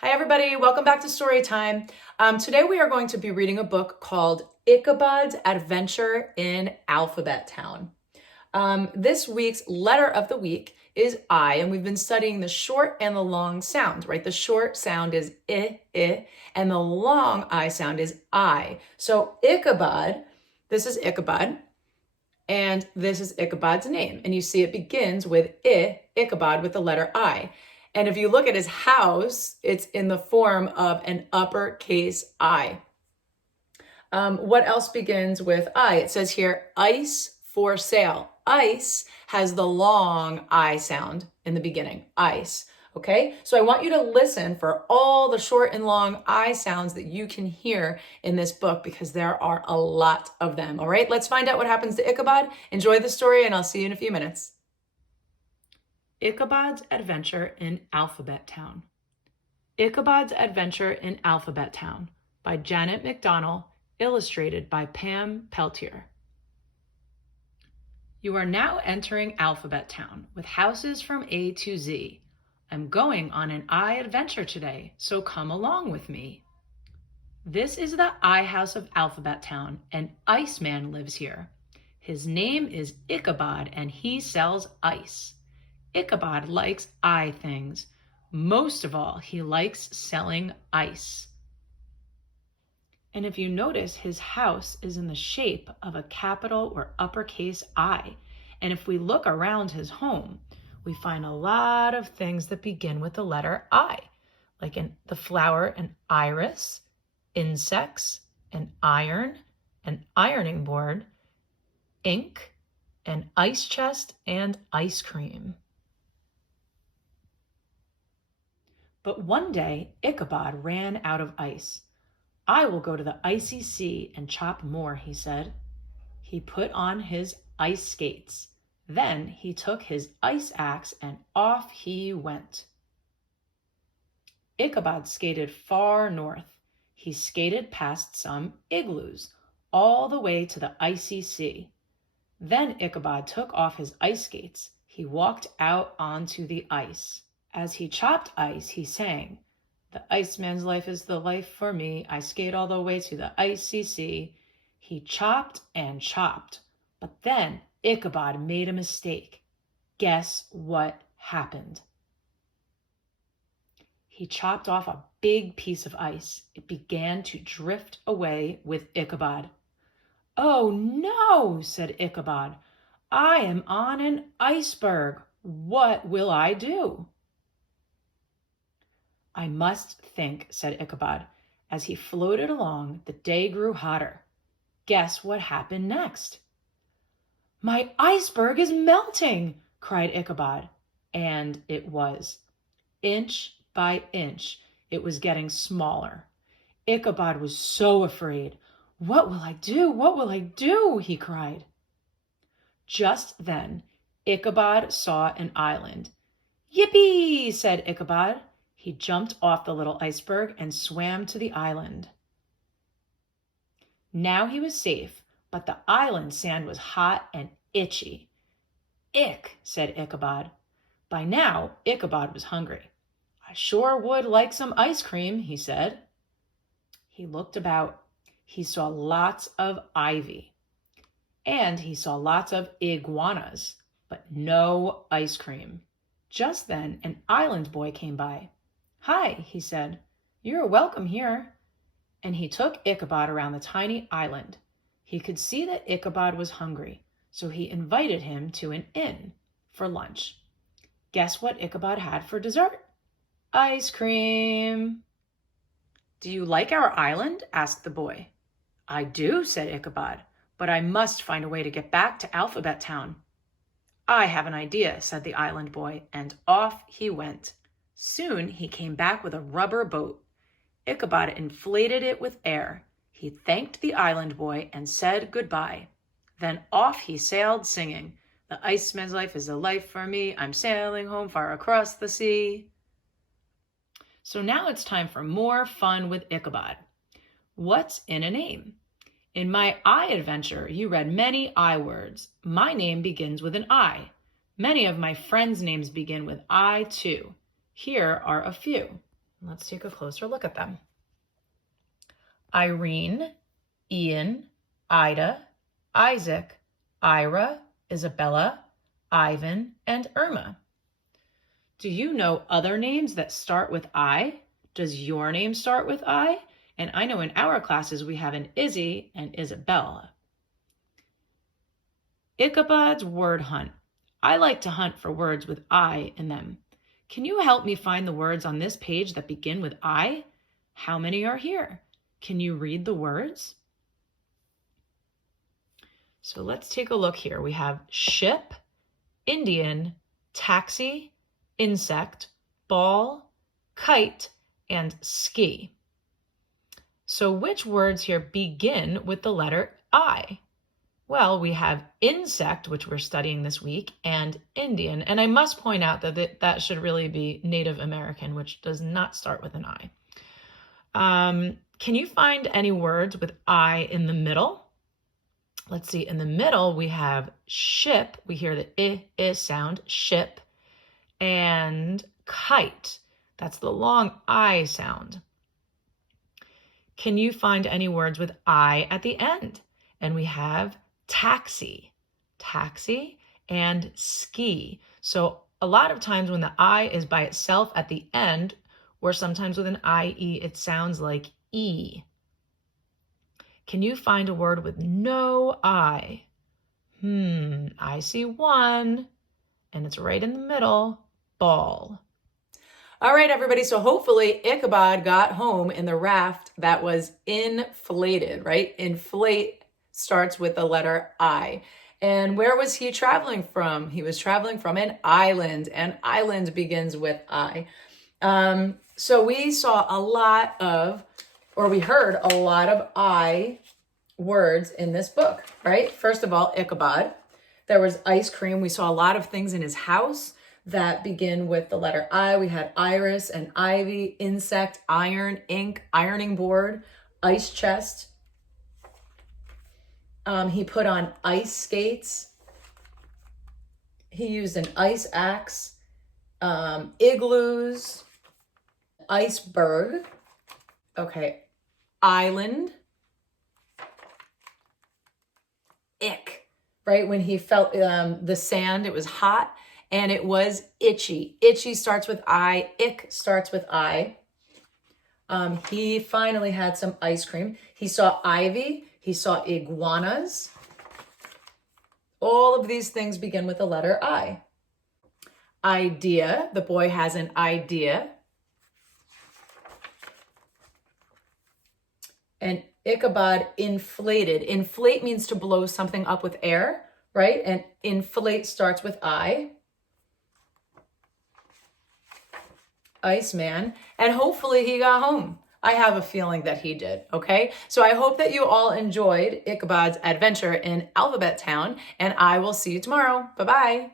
Hi, everybody. Welcome back to Story Time. Today we are going to be reading a book called Ichabod's Adventure in Alphabet Town. This week's letter of the week is I, and we've been studying the short and the long sound, right? The short sound is I, and the long I sound is I. So Ichabod, this is Ichabod, and this is Ichabod's name. And you see it begins with Ichabod with the letter I. And if you look at his house, it's in the form of an uppercase I. What else begins with I? It says here, ice for sale. Ice has the long I sound in the beginning, ice. Okay, so I want you to listen for all the short and long I sounds that you can hear in this book because there are a lot of them. All right, let's find out what happens to Ichabod. Enjoy the story and I'll see you in a few minutes. Ichabod's Adventure in Alphabet Town. Ichabod's Adventure in Alphabet Town by Janet McDonnell, illustrated by Pam Peltier. You are now entering Alphabet Town with houses from A to Z. I'm going on an I adventure today, so come along with me. This is the I house of Alphabet Town. An Iceman lives here. His name is Ichabod and he sells ice. Ichabod likes I things. Most of all, he likes selling ice. And if you notice, his house is in the shape of a capital or uppercase I. And if we look around his home, we find a lot of things that begin with the letter I, like the flower, an iris, insects, an iron, an ironing board, ink, an ice chest, and ice cream. But one day, Ichabod ran out of ice. I will go to the icy sea and chop more, he said. He put on his ice skates. Then he took his ice axe and off he went. Ichabod skated far north. He skated past some igloos, all the way to the icy sea. Then Ichabod took off his ice skates. He walked out onto the ice. As he chopped ice, he sang, "The Iceman's life is the life for me. I skate all the way to the icy sea." He chopped and chopped, but then Ichabod made a mistake. Guess what happened? He chopped off a big piece of ice. It began to drift away with Ichabod. "Oh no," said Ichabod. "I am on an iceberg. What will I do?" "I must think," said Ichabod. As he floated along, the day grew hotter. Guess what happened next? "My iceberg is melting," cried Ichabod. And it was. Inch by inch, it was getting smaller. Ichabod was so afraid. "What will I do? What will I do?" he cried. Just then, Ichabod saw an island. "Yippee!" said Ichabod. He jumped off the little iceberg and swam to the island. Now he was safe, but the island sand was hot and itchy. "Ick," said Ichabod. By now, Ichabod was hungry. "I sure would like some ice cream," he said. He looked about. He saw lots of ivy. And he saw lots of iguanas, but no ice cream. Just then, an island boy came by. "Hi," he said. "You're welcome here." And he took Ichabod around the tiny island. He could see that Ichabod was hungry, so he invited him to an inn for lunch. Guess what Ichabod had for dessert? Ice cream. "Do you like our island?" asked the boy. "I do," said Ichabod, "but I must find a way to get back to Alphabet Town." "I have an idea," said the island boy, and off he went. Soon he came back with a rubber boat. Ichabod inflated it with air. He thanked the island boy and said goodbye. Then off he sailed singing, "The Iceman's life is a life for me. I'm sailing home far across the sea." So now it's time for more fun with Ichabod. What's in a name? In my I adventure, you read many I words. My name begins with an I. Many of my friends' names begin with I too. Here are a few. Let's take a closer look at them. Irene, Ian, Ida, Isaac, Ira, Isabella, Ivan, and Irma. Do you know other names that start with I? Does your name start with I? And I know in our classes we have an Izzy and Isabella. Ichabod's word hunt. I like to hunt for words with I in them. Can you help me find the words on this page that begin with I? How many are here? Can you read the words? So let's take a look here. We have ship, Indian, taxi, insect, ball, kite, and ski. So which words here begin with the letter I? Well, we have insect, which we're studying this week, and Indian. And I must point out that that should really be Native American, which does not start with an I. Can you find any words with I in the middle? Let's see, in the middle we have ship. We hear the I sound, ship, and kite. That's the long I sound. Can you find any words with I at the end? And we have taxi, and ski. So a lot of times when the I is by itself at the end, or sometimes with an IE, it sounds like E. Can you find a word with no I? I see one, and it's right in the middle, ball. All right, everybody, so hopefully Ichabod got home in the raft that was inflated, right? Inflate starts with the letter I. And where was he traveling from? He was traveling from an island, and island begins with I. So we saw a lot of, or we heard a lot of I words in this book, right? First of all, Ichabod. There was ice cream. We saw a lot of things in his house that begin with the letter I. We had iris and ivy, insect, iron, ink, ironing board, ice chest. He put on ice skates. He used an ice axe, igloos, iceberg, okay, island, ick, right? When he felt the sand, it was hot, and it was itchy. Itchy starts with I, ick starts with I. He finally had some ice cream. He saw ivy, he saw iguanas. All of these things begin with the letter I. Idea, the boy has an idea. And Ichabod inflated. Inflate means to blow something up with air, right? And inflate starts with I. Iceman. And hopefully he got home. I have a feeling that he did, okay? So I hope that you all enjoyed Ichabod's adventure in Alphabet Town, and I will see you tomorrow. Bye-bye.